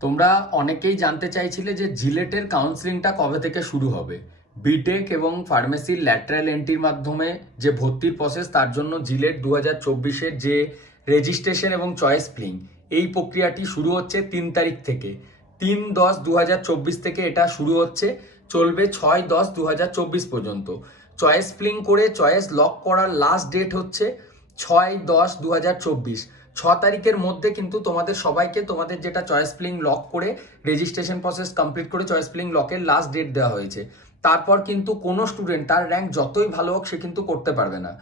তোমরা অনেকেই জানতে চাইছিলে যে জিলেটের কাউন্সিলিংটা কবে থেকে শুরু হবে। বিটেক এবং ফার্মেসির ল্যাটারাল এন্ট্রির মাধ্যমে যে ভর্তির প্রসেস তার জন্য জিলেট দু হাজার চব্বিশের যে রেজিস্ট্রেশন এবং চয়েস ফিলিং এই প্রক্রিয়াটি শুরু হচ্ছে তিন তারিখ থেকে। তিন দশ দু হাজার চব্বিশ থেকে এটা শুরু হচ্ছে, চলবে ছয় দশ দু হাজার চব্বিশ পর্যন্ত। চয়েস ফিলিং করে চয়েস লক করার লাস্ট ডেট হচ্ছে ছয় দশ দু হাজার চব্বিশ। ছ তারিখের মধ্যে কিন্তু তোমাদের সবাইকে তোমাদের যেটা চয়েস ফিলিং লক করে রেজিস্ট্রেশন প্রসেস কমপ্লিট করে চয়েস ফিলিং লকের লাস্ট ডেট দেওয়া হয়েছে। তারপর কিন্তু কোনো স্টুডেন্ট তার র্যাঙ্ক যতই ভালো হোক সে কিন্তু করতে পারবে না।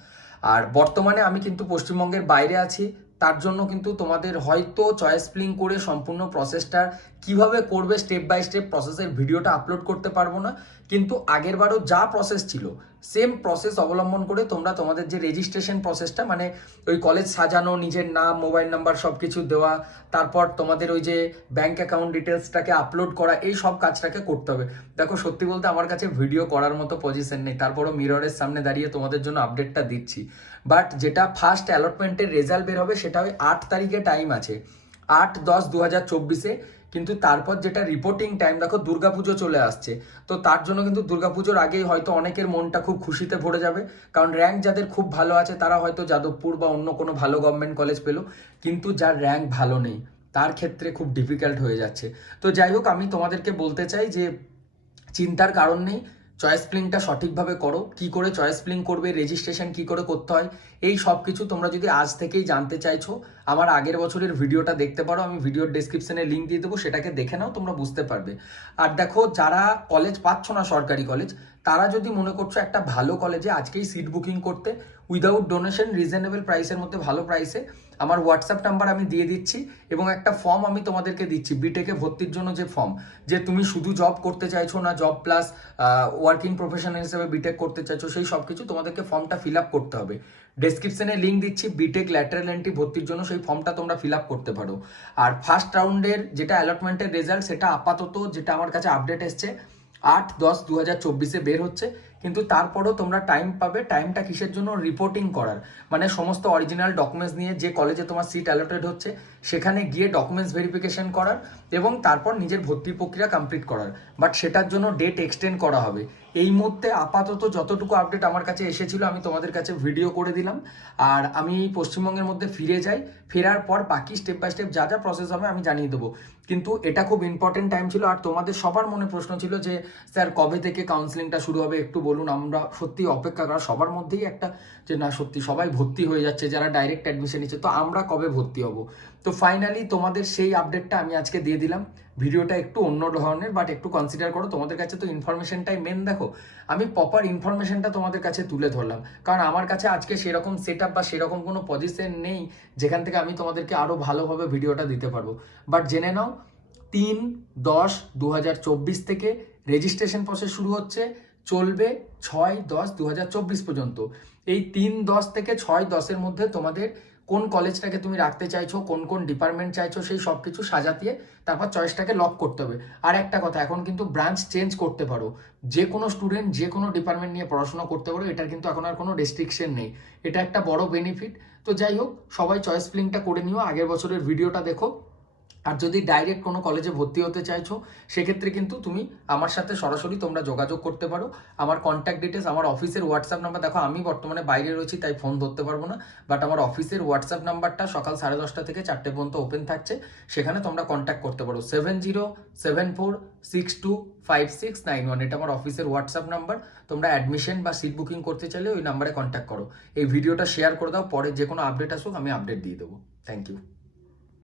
আর বর্তমানে আমি কিন্তু পশ্চিমবঙ্গের বাইরে আছি, তার জন্য কিন্তু তোমাদের হয়তো চয়েস ফিলিং করে সম্পূর্ণ প্রসেসটা কীভাবে করবে স্টেপ বাই স্টেপ প্রসেসের ভিডিওটা আপলোড করতে পারব না। কিন্তু আগেরবারও যা প্রসেস ছিল সেম প্রসেস অবলম্বন করে তোমরা তোমাদের যে রেজিস্ট্রেশন প্রসেসটা মানে ওই কলেজ সাজানো, নিজের নাম মোবাইল নাম্বার সব কিছু দেওয়া, তারপর তোমাদের ওই যে ব্যাংক অ্যাকাউন্ট ডিটেলসটাকে আপলোড করা, এই সব কাজটাকে করতে হবে। দেখো, সত্যি বলতে আমার কাছে ভিডিও করার মতো পজিশন নেই, তারপরও মিররের সামনে দাঁড়িয়ে তোমাদের জন্য আপডেটটা দিচ্ছি। বাট যেটা ফার্স্ট অ্যালটমেন্টের রেজাল্ট বের হবে, সেটা ওই আট তারিখে টাইম আছে। আট দশ দু হাজার চব্বিশে কিন্তু তারপর যেটা রিপোর্টিং টাইম দেখো দুর্গাপুজো চলে আসছে। তো তার জন্য কিন্তু দুর্গাপুজোর আগেই হয়তো অনেকের মনটা খুব খুশিতে ভরে যাবে। কারণ র্যাঙ্ক যাদের খুব ভালো আছে, তারা হয়তো যাদবপুর বা অন্য কোনো ভালো গভর্নমেন্ট কলেজ পেল। কিন্তু যার র্যাঙ্ক ভালো নেই, তার ক্ষেত্রে খুব ডিফিকাল্ট হয়ে যাচ্ছে। তো যাই হোক, আমি তোমাদেরকে বলতে চাই যে, চিন্তার কারণ নেই। চয়েস প্লিংটা সঠিকভাবে করো, কি করে চয়েস প্লিং করবে রেজিস্ট্রেশন কি করে করতে হয়, এই সব কিছু তোমরা যদি আজ থেকেই জানতে চাইছো, আমার আগের বছরের ভিডিওটা দেখতে পারো, আমি ভিডিওর ডিসক্রিপশানে লিঙ্ক দিয়ে দেবো, সেটাকে দেখে নাও, তোমরা বুঝতে পারবে। আর দেখো, যারা কলেজ পাচ্ছ না সরকারি কলেজ তারা যদি মনে করছ একটা ভালো কলেজে আজকেই সিট বুকিং করতে উইদাউট ডোনেশন রিজনেবল প্রাইসের মধ্যে ভালো প্রাইসে আমার হোয়াটসঅ্যাপ নাম্বার আমি দিয়ে দিচ্ছি এবং একটা ফর্ম আমি তোমাদেরকে দিচ্ছি বিটেকে ভর্তির জন্য যে ফর্ম যে তুমি শুধু জব করতে চাইছো না জব প্লাস ওয়ার্কিং প্রফেশনাল হিসেবে বিটেক করতে চাইছো, সেই সব কিছু তোমাদেরকে ফর্মটা ফিল আপ করতে হবে। ডেসক্রিপশনে লিঙ্ক দিচ্ছি বিটেক ল্যাটারাল এন্ট্রি ভর্তির জন্য সেই ফর্মটা তোমরা ফিল আপ করতে পারো। আর ফার্স্ট রাউন্ডের যেটা অ্যালটমেন্টের রেজাল্ট সেটা আপাতত যেটা আমার কাছে আপডেট এসছে আট দশ দু হাজার চব্বিশে বের হচ্ছে, কিন্তু তারপরও তোমরা টাইম পাবে টাইমটা কিসের জন্য? রিপোর্টিং করার। মানে সমস্ত অরিজিনাল ডকুমেন্টস নিয়ে যে কলেজে তোমার সিট অ্যালোটেড হচ্ছে, সেখানে গিয়ে ডকুমেন্টস ভেরিফিকেশন করার এবং তারপর নিজের ভর্তি প্রক্রিয়া কমপ্লিট করার। বাট সেটার জন্য ডেট এক্সটেন্ড করা হবে। এই মুহূর্তে আপাতত যতটুকু আপডেট আমার কাছে এসেছিল, আমি তোমাদের কাছে ভিডিও করে দিলাম। আর আমি পশ্চিমবঙ্গের মধ্যে ফিরে যাই, ফেরার পর বাকি স্টেপ বাই স্টেপ যা যা প্রসেস হবে আমি জানিয়ে দেবো। কিন্তু এটা খুব ইম্পর্টেন্ট টাইম ছিল, আর তোমাদের সবার মনে প্রশ্ন ছিল যে, স্যার, কবে থেকে কাউন্সেলিংটা শুরু হবে? একটু বলুন, আমরা সত্যি অপেক্ষা করা সবার মধ্যেই একটা যে, না, সত্যি সবাই ভর্তি হয়ে যাচ্ছে, যারা ডাইরেক্ট অ্যাডমিশন নিচ্ছে, তো আমরা কবে ভর্তি হব? তো ফাইনালি তোমাদের সেই আপডেটটা আমি আজকে দিয়ে দিলাম। ভিডিওটা একটু অন্য ধরনের বাট একটু কনসিডার করো, তোমাদের কাছে তো ইনফরমেশনটাই মেন দেখো, আমি প্রপার ইনফরমেশনটা তোমাদের কাছে তুলে ধরলাম। কারণ আমার কাছে আজকে সেরকম সেট বা সেরকম কোনো পজিশন নেই, যেখান থেকে আমি তোমাদেরকে আরও ভালোভাবে ভিডিওটা দিতে পারব। বাট জেনে নাও, তিন দশ দু থেকে রেজিস্ট্রেশন প্রসেস শুরু হচ্ছে, চলবে ছয় দশ দু পর্যন্ত। এই তিন দশ থেকে ছয় দশের মধ্যে তোমাদের কোন কলেজটাকে তুমি রাখতে চাইছো, কোন কোন ডিপার্টমেন্ট চাইছো, সেই সব কিছু সাজাতিয়ে তারপর চয়েসটাকে লক করতে হবে। আর একটা কথা, এখন কিন্তু ব্রাঞ্চ চেঞ্জ করতে পারো। যে কোনো স্টুডেন্ট যে কোনো ডিপার্টমেন্ট নিয়ে পড়াশোনা করতে পারো, এটার কিন্তু এখন আর কোনো রেস্ট্রিকশন নেই। এটা একটা বড় বেনিফিট তো যাই হোক, সবাই চয়েস ফিলিংটা করে নিও। আগের বছরের ভিডিওটা দেখো। আর যদি ডাইরেক্ট কোনো কলেজে ভর্তি হতে চাইছো, সেক্ষেত্রে কিন্তু তুমি আমার সাথে সরাসরি তোমরা যোগাযোগ করতে পারো। আমার কন্ট্যাক্ট ডিটেলস আমার অফিসের হোয়াটসঅ্যাপ নাম্বার দেখো আমি বর্তমানে বাইরে রয়েছি, তাই ফোন ধরতে পারব না। বাট আমার অফিসের হোয়াটসঅ্যাপ নাম্বারটা সকাল সাড়ে দশটা থেকে চারটে পর্যন্ত ওপেন থাকছে। সেখানে তোমরা কন্ট্যাক্ট করতে পারো। Seven zero seven four six two five six nine one এটা আমার অফিসের হোয়াটসঅ্যাপ নাম্বার তোমরা অ্যাডমিশন বা সিট বুকিং করতে চাইলে ওই নাম্বারে কন্ট্যাক্ট করো। এই ভিডিওটা শেয়ার করে দাও, পরে যে কোনো আপডেট আসুক, আমি আপডেট দিয়ে দেবো। Thank you